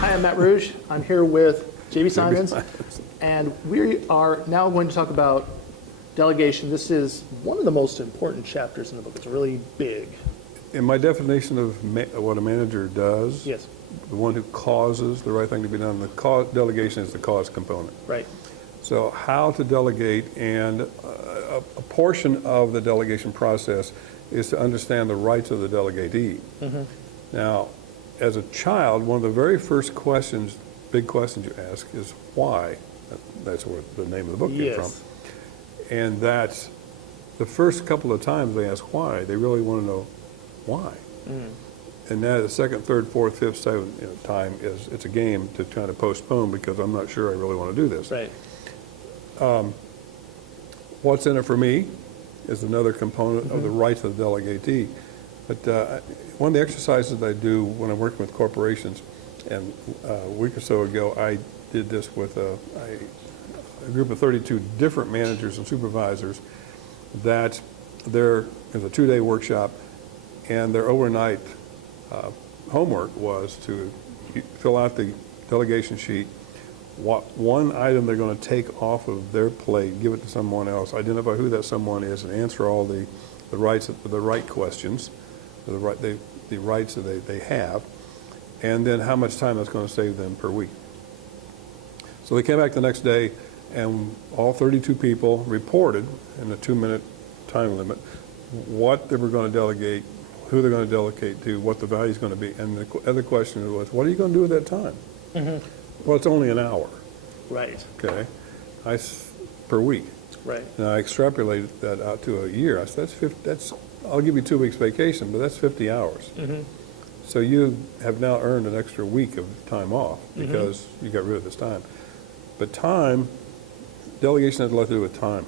Hi, I'm Matt Rouge. I'm here with JB Symons, and we are now going to talk about delegation. This is one of the most important chapters in the book. It's really big. In my definition of what a manager does, Yes. the one who causes the right thing to be done, delegation is the cause component. Right. So how to delegate, and a portion of the delegation process is to understand the rights of the delegatee. Mm-hmm. Now, as a child, one of the very first questions, big questions you ask is why. That's where the name of the book came from. And that's the first couple of times they ask why, they really want to know why. Mm. And now the second, third, fourth, fifth, seventh time it's a game to try to postpone because I'm not sure I really want to do this. Right. What's in it for me is another component of the rights of the delegatee. But one of the exercises that I do when I'm working with corporations, and a week or so ago I did this with a group of 32 different managers and supervisors, that there is a 2-day workshop, and their overnight homework was to fill out the delegation sheet, what one item they're going to take off of their plate, give it to someone else, identify who that someone is, and answer all the right questions, the rights that they have, and then how much time that's going to save them per week. So they came back the next day, and all 32 people reported in a 2-minute time limit what they were going to delegate, who they're going to delegate to, what the value is going to be. And the other question was, what are you going to do with that time? Mm-hmm. Well, it's only an hour. Right. Okay. Per week. Right. And I extrapolated that out to a year. I said, I'll give you 2 weeks vacation, but that's 50 hours. Mm-hmm. So you have now earned an extra week of time off because you got rid of this time. But time, delegation has a lot to do with time.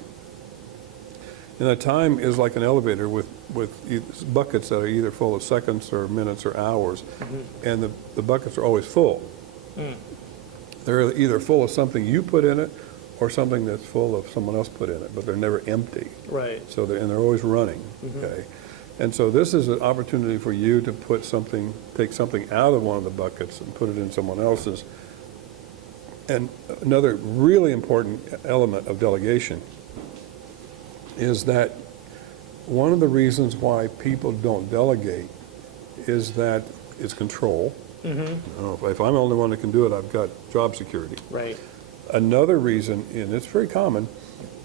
And that time is like an elevator with buckets that are either full of seconds or minutes or hours, and the buckets are always full. Mm. They're either full of something you put in it or something that's full of someone else put in it, but they're never empty. Right. So they're always running. Okay. And so this is an opportunity for you to take something out of one of the buckets and put it in someone else's. And another really important element of delegation is that one of the reasons why people don't delegate is that it's control. Mm-hmm. You know, if I'm the only one that can do it, I've got job security. Right. Another reason, and it's very common,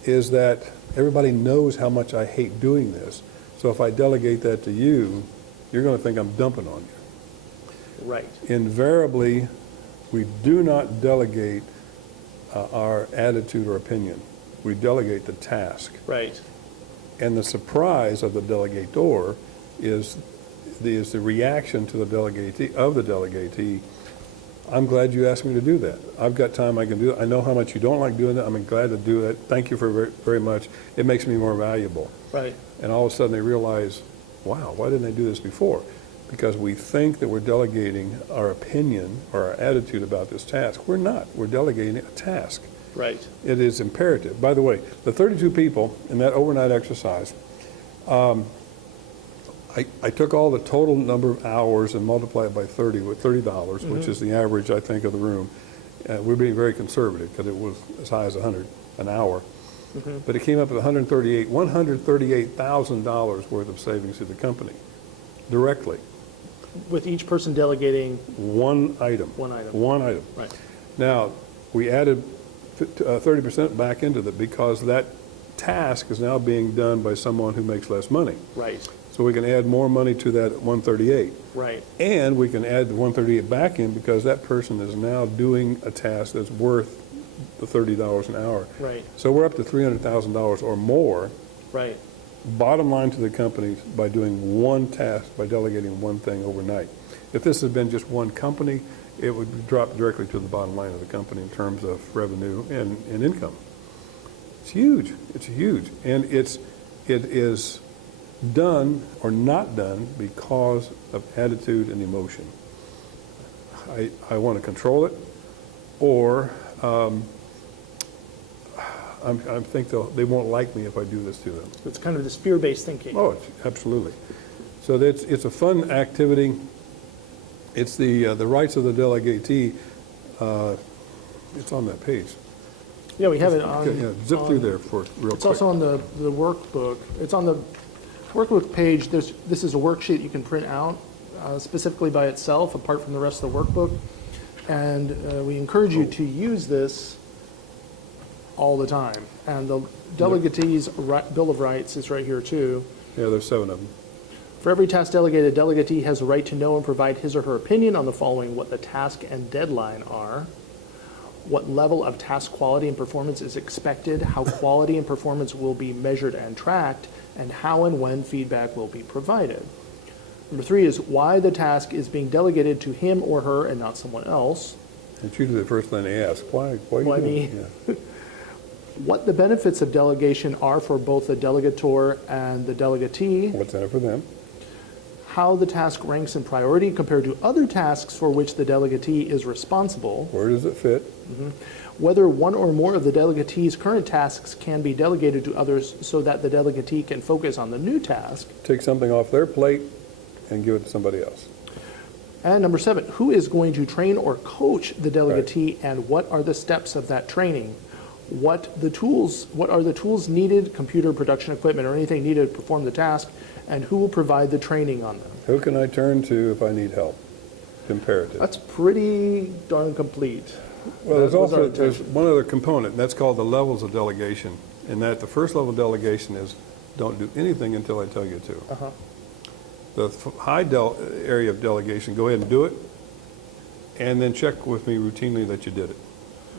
is that everybody knows how much I hate doing this. So if I delegate that to you, you're going to think I'm dumping on you. Right. Invariably, we do not delegate our attitude or opinion. We delegate the task. Right. And the surprise of the delegator is the reaction to the delegatee. I'm glad you asked me to do that. I've got time, I can do it. I know how much you don't like doing it. I'm glad to do it. Thank you for very much. It makes me more valuable. Right. And all of a sudden they realize, wow, why didn't I do this before? Because we think that we're delegating our opinion or our attitude about this task. We're not. We're delegating a task. Right. It is imperative. By the way, the 32 people in that overnight exercise, I took all the total number of hours and multiplied it by 30 with $30, which is the average, I think, of the room. We're being very conservative because it was as high as $100 an hour. Mm-hmm. But it came up with $138,000 worth of savings to the company directly. With each person delegating one item. One item. One item. Right. Now, we added 30% back into that because that task is now being done by someone who makes less money. Right. So we can add more money to that 138. Right. And we can add the 138 back in because that person is now doing a task that's worth the $30 an hour. Right. So we're up to $300,000 or more. Right. Bottom line to the company by doing one task, by delegating one thing overnight. If this had been just one company, it would drop directly to the bottom line of the company in terms of revenue and income. It's huge. It's huge. And it is done or not done because of attitude and emotion. I want to control it, or I think they won't like me if I do this to them. It's kind of this fear-based thinking. Oh, absolutely. So it's a fun activity. It's the rights of the delegatee. It's on that page. Yeah, we have it on. Yeah, zip through there for real It's quick. also on the workbook. It's on the workbook page. This is a worksheet you can print out specifically by itself, apart from the rest of the workbook. And we encourage you to use this all the time. And the delegatee's Bill of Rights is right here too. Yeah, there's 7 of them. For every task delegated, a delegatee has a right to know and provide his or her opinion on the following: what the task and deadline are, what level of task quality and performance is expected, how quality and performance will be measured and tracked, and how and when feedback will be provided. Number 3 is why the task is being delegated to him or her and not someone else. It's usually the first thing they ask. Why are you Why doing me? it? Yeah. What the benefits of delegation are for both the delegator and the delegatee. What's in it for them? How the task ranks in priority compared to other tasks for which the delegatee is responsible. Where does it fit? Whether one or more of the delegatee's current tasks can be delegated to others so that the delegatee can focus on the new task. Take something off their plate and give it to somebody else. And number 7, who is going to train or coach the delegatee, and what are the steps of that training? What are the tools needed, computer, production equipment, or anything needed to perform the task, and who will provide the training on them? Who can I turn to if I need help? Imperative. That's pretty darn complete. Well, Those there's are one other component, and that's called the levels of delegation. And that the first level of delegation is don't do anything until I tell you to. The high area of delegation, go ahead and do it, and then check with me routinely that you did it.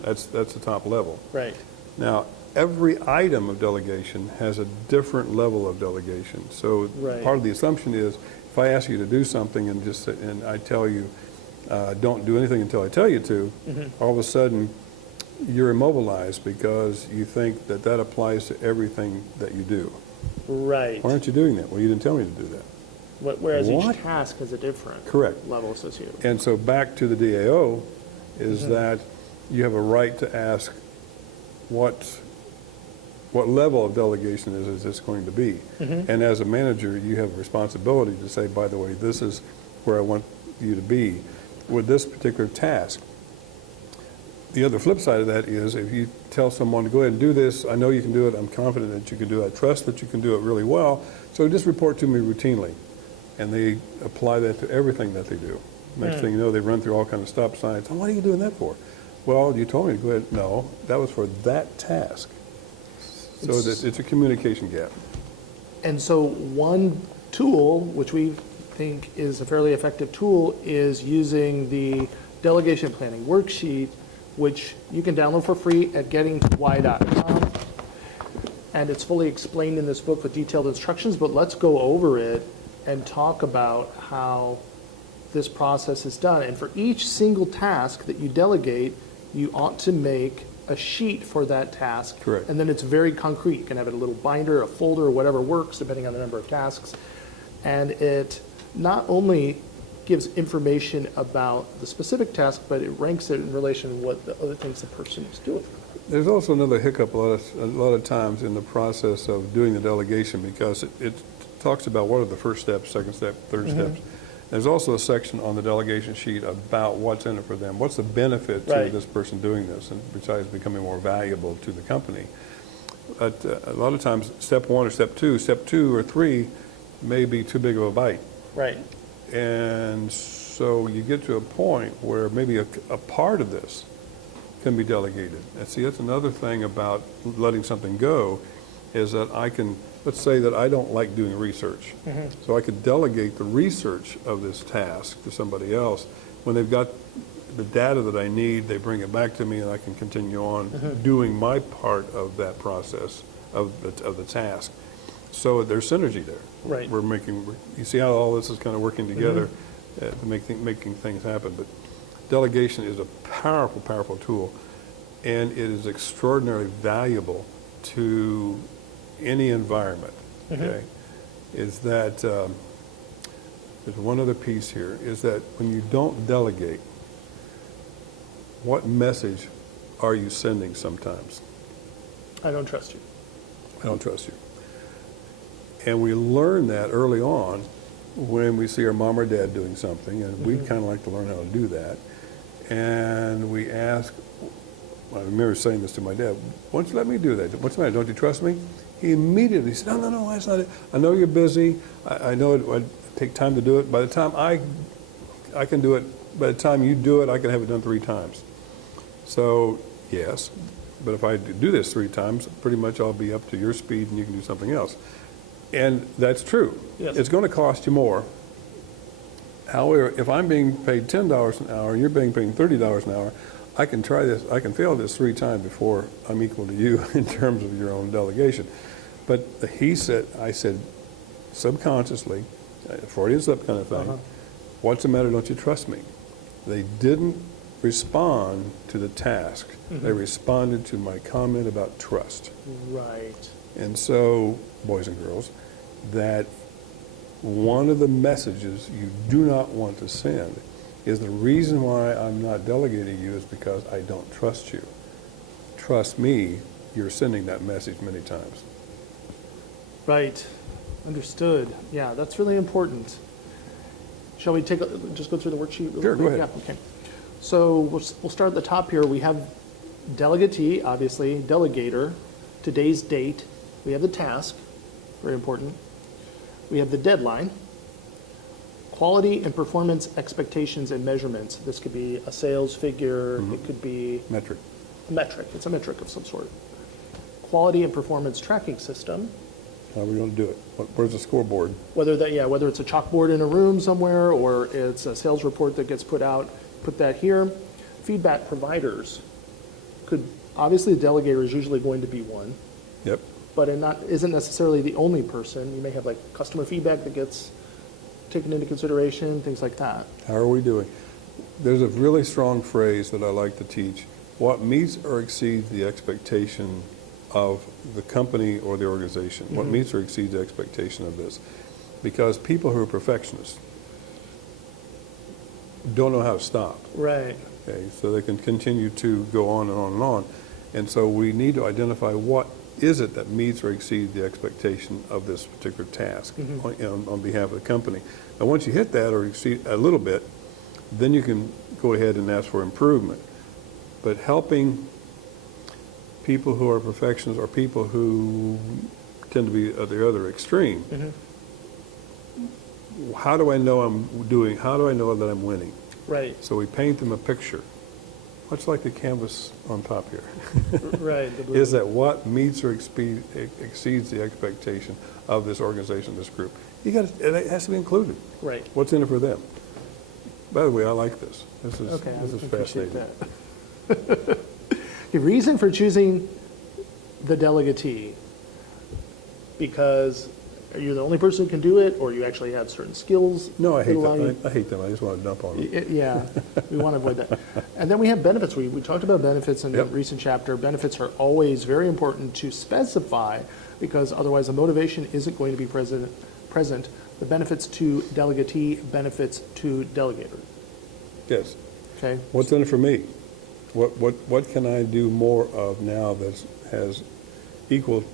That's the top level. Right. Now, every item of delegation has a different level of delegation. So part of the assumption is if I ask you to do something and I tell you, don't do anything until I tell you to, all of a sudden you're immobilized because you think that that applies to everything that you do. Right. Why aren't you doing that? Well, you didn't tell me to do that. Whereas What? each task has a different Correct. level associated. And so back to the DAO is that you have a right to ask what level of delegation is this going to be? And as a manager, you have a responsibility to say, by the way, this is where I want you to be with this particular task. The other flip side of that is if you tell someone to go ahead and do this, I know you can do it, I'm confident that you can do it, I trust that you can do it really well, so just report to me routinely. And they apply that to everything that they do. Next thing you know, they run through all kinds of stop signs. Oh, what are you doing that for? Well, you told me to go ahead. No, that was for that task. So it's a communication gap. And so one tool, which we think is a fairly effective tool, is using the delegation planning worksheet, which you can download for free at gettingwhy.com. And it's fully explained in this book with detailed instructions, but let's go over it and talk about how this process is done. And for each single task that you delegate, you ought to make a sheet for that task. Correct. And then it's very concrete. You can have it a little binder, a folder, or whatever works, depending on the number of tasks. And it not only gives information about the specific task, but it ranks it in relation to what the other things the person is doing. There's also another hiccup a lot of times in the process of doing the delegation because it talks about what are the first steps, second step, third steps. There's also a section on the delegation sheet about what's in it for them. What's the benefit to this person doing this, and besides becoming more valuable to the company. But a lot of times, step 1 or step 2 or 3 may be too big of a bite. Right. And so you get to a point where maybe a part of this can be delegated. And see, that's another thing about letting something go, is that I can, let's say that I don't like doing research. So I could delegate the research of this task to somebody else. When they've got the data that I need, they bring it back to me and I can continue on doing my part of that process of the task. So there's synergy there. Right. You see how all this is kind of working together to making things happen. But delegation is a powerful, powerful tool, and it is extraordinarily valuable to any environment. Okay, is that there's one other piece here, is that when you don't delegate, what message are you sending sometimes? I don't trust you. I don't trust you. And we learn that early on when we see our mom or dad doing something, and we'd kind of like to learn how to do that. And we ask, I remember saying this to my dad, why don't you let me do that? What's the matter, don't you trust me? He immediately said, no, that's not it. I know you're busy. I know it would take time to do it. By the time I can do it, by the time you do it, I can have it done 3 times. So, yes, but if I do this 3 times, pretty much I'll be up to your speed and you can do something else. And that's true. Yes. It's going to cost you more. However, if I'm being paid $10 an hour and you're being paid $30 an hour, I can try this, I can fail this 3 times before I'm equal to you in terms of your own delegation. But he said, I said, subconsciously, Freudian slip kind of thing, what's the matter, don't you trust me? They didn't respond to the task. They responded to my comment about trust. Right. And so, boys and girls, that one of the messages you do not want to send is the reason why I'm not delegating you is because I don't trust you. Trust me, you're sending that message many times. Right. Understood. Yeah, that's really important. Shall we just go through the worksheet? Really Sure, quick? go ahead. Yeah, okay. So we'll start at the top here. We have delegatee, obviously, delegator, today's date. We have the task, very important. We have the deadline, quality and performance expectations and measurements. This could be a sales figure, it could be Metric. a metric. It's a metric of some sort. Quality and performance tracking system. How are we going to do it? Where's the scoreboard? Whether it's a chalkboard in a room somewhere or it's a sales report that gets put out, put that here. Feedback providers obviously the delegator is usually going to be one, Yep. but isn't necessarily the only person. You may have like customer feedback that gets taken into consideration, things like that. How are we doing? There's a really strong phrase that I like to teach. What meets or exceeds the expectation of the company or the organization? What meets or exceeds the expectation of this? Because people who are perfectionists don't know how to stop. Right. Okay, so they can continue to go on and on and on. And so we need to identify what is it that meets or exceeds the expectation of this particular task on behalf of the company. And once you hit that or exceed a little bit, then you can go ahead and ask for improvement. But helping people who are perfectionists or people who tend to be at the other extreme, how do I know how do I know that I'm winning? Right. So we paint them a picture, much like the canvas on top here. Right. The blue. Is that what meets or exceeds the expectation of this organization, this group? It has to be included. Right. What's in it for them? By the way, I like this. This is Appreciate fascinating. that. The reason for choosing the delegatee, because you're the only person who can do it, or you actually have certain skills. No, I hate that allow you- them. I hate them. I just want to dump on them. Yeah, we want to avoid that. And then we have benefits. We talked about benefits in the recent chapter. Benefits are always very important to specify because otherwise the motivation isn't going to be present. The benefits to delegatee, benefits to delegator. Yes. Okay. What's in it for me? What can I do more of now that has equal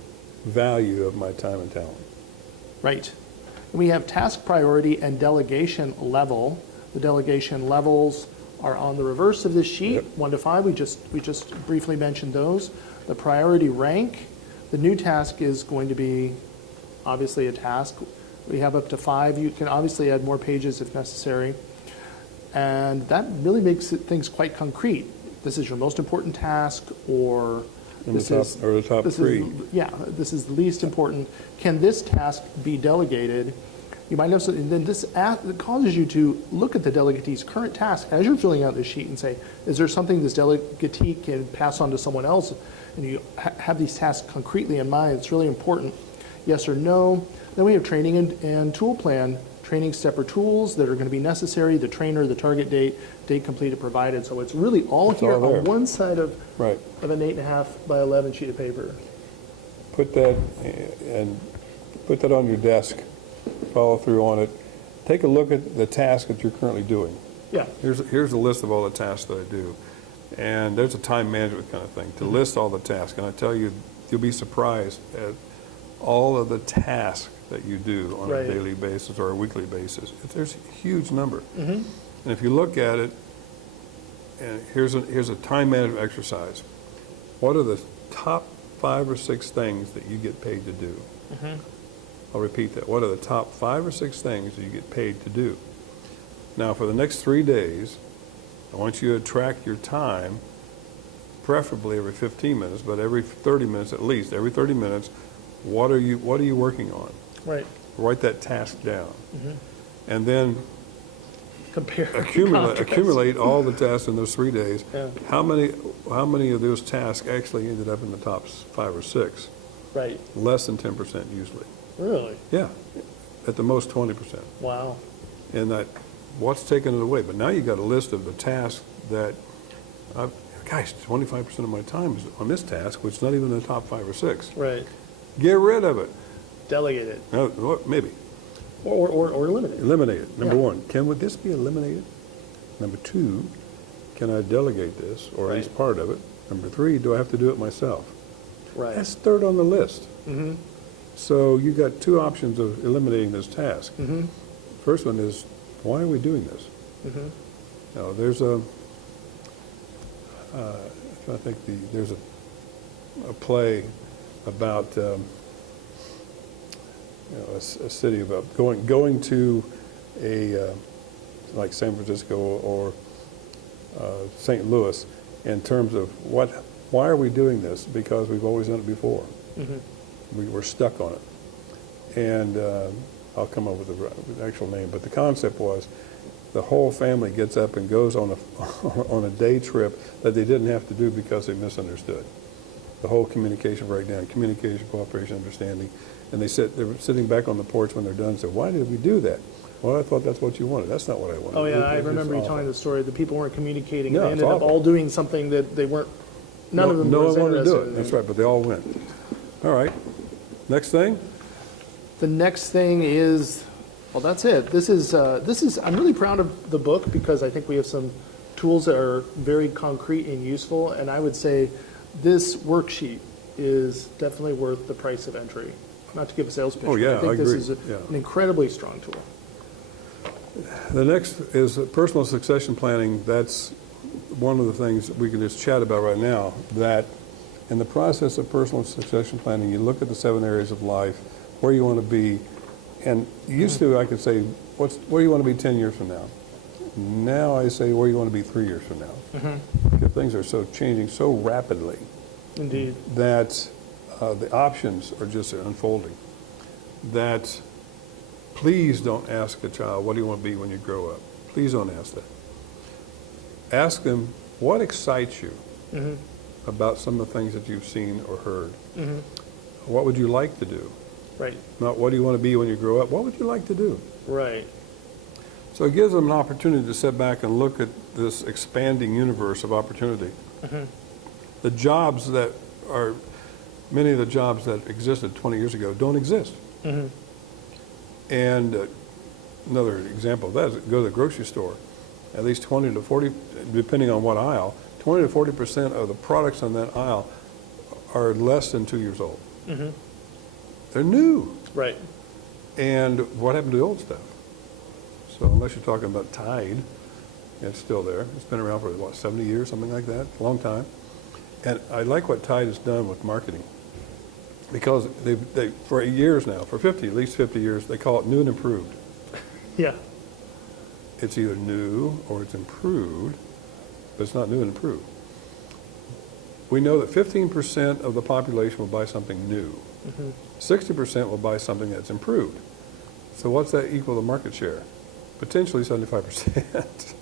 value of my time and talent? Right. We have task priority and delegation level. The delegation levels are on the reverse of this sheet, 1 to 5. We just briefly mentioned those. The priority rank, the new task is going to be obviously a task. We have up to 5. You can obviously add more pages if necessary. And that really makes things quite concrete. This is your most important task, or The top three. This is the least important. Can this task be delegated? You might notice that, and then this causes you to look at the delegatee's current task as you're filling out this sheet and say, is there something this delegatee can pass on to someone else? And you have these tasks concretely in mind. It's really important. Yes or no. Then we have training and tool plan. Training step or tools that are going to be necessary, the trainer, the target date completed, provided. So it's really all here on one side of an 8.5 by 11 sheet of paper. Put that on your desk. Follow through on it. Take a look at the task that you're currently doing. Yeah. Here's a list of all the tasks that I do. And there's a time management kind of thing to list all the tasks. And I tell you, you'll be surprised at all of the tasks that you do on Right. a daily basis or a weekly basis. There's a huge number. Mm-hmm. And if you look at it, and here's a time management exercise. What are the top 5 or 6 things that you get paid to do? Mm-hmm. I'll repeat that. What are the top 5 or 6 things that you get paid to do? Now, for the next 3 days, I want you to track your time, preferably every 15 minutes, but every 30 minutes at least. Every 30 minutes, what are you working on? Right. Write that task down. Mm-hmm. And then Compare. accumulate all the tasks in those 3 days. Yeah. How many of those tasks actually ended up in the top 5 or 6? Right. Less than 10% usually. Really? Yeah, at the most 20%. Wow. And that, what's taken it away? But now you got a list of the tasks that, gosh, 25% of my time is on this task, which is not even in the top 5 or 6. Right. Get rid of it. Delegate it. No, well, maybe. Or eliminate it. Eliminate it. Number Yeah. 1, would this be eliminated? Number 2, can I delegate this, or at least Right. part of it? Number 3, do I have to do it myself? Right. That's third on the list. Mm-hmm. So you got 2 options of eliminating this task. Mm-hmm. First one is, why are we doing this? Mm-hmm. Now, there's a, I think there's a play about a city about going to a like San Francisco or St. Louis in terms of why are we doing this? Because we've always done it before. Mm-hmm. We were stuck on it. And I'll come up with the actual name, but the concept was the whole family gets up and goes on on a day trip that they didn't have to do because they misunderstood. The whole communication breakdown, communication, cooperation, understanding, and they're sitting back on the porch when they're done and say, why did we do that? Well, I thought that's what you wanted. That's not what I wanted. Oh, yeah, I It's remember you awful. telling the story. The people weren't communicating. Yeah, They it's ended up awful. all doing something that they weren't, none of them No was one wanted to do interested it. in. That's right, but they all went. All right. Next thing? The next thing is, well, that's it. This is, I'm really proud of the book because I think we have some tools that are very concrete and useful. And I would say this worksheet is definitely worth the price of entry. Not to give a sales pitch. Oh, yeah, but I think I this agree. is Yeah. an incredibly strong tool. The next is personal succession planning. That's one of the things that we can just chat about right now, that in the process of personal succession planning, you look at the 7 areas of life, where you want to be, and used to I could say, where you want to be 10 years from now. Now I say where you want to be 3 years from now. Mm-hmm. Because things are changing so rapidly Indeed. that the options are just unfolding. That please don't ask a child, what do you want to be when you grow up? Please don't ask that. Ask them, what excites you Mm-hmm. about some of the things that you've seen or heard? Mm-hmm. What would you like to do? Right. Not what do you want to be when you grow up? What would you like to do? Right. So it gives them an opportunity to sit back and look at this expanding universe of opportunity. Mm-hmm. The jobs that are, many of the jobs that existed 20 years ago don't exist. Mm-hmm. And another example of that is go to the grocery store. At least 20 to 40, depending on what aisle, 20 to 40% of the products on that aisle are less than 2 years old. Mm-hmm. They're new. Right. And what happened to the old stuff? So unless you're talking about Tide, it's still there. It's been around for, what, 70 years, something like that? A long time. And I like what Tide has done with marketing. Because they for years now, for at least 50 years, they call it new and improved. Yeah. It's either new or it's improved, but it's not new and improved. We know that 15% of the population will buy something new. Mm-hmm. 60% will buy something that's improved. So what's that equal to market share? Potentially 75%.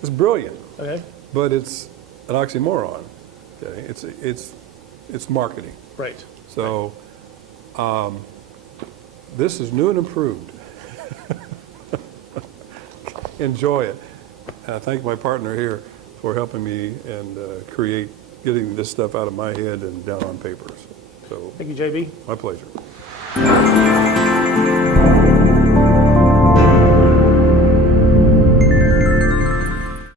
It's brilliant, Okay. but it's an oxymoron. Okay, it's marketing. Right. So this is new and improved. Enjoy it. And I thank my partner here for helping me and getting this stuff out of my head and down on papers. So Thank you, JB. my pleasure.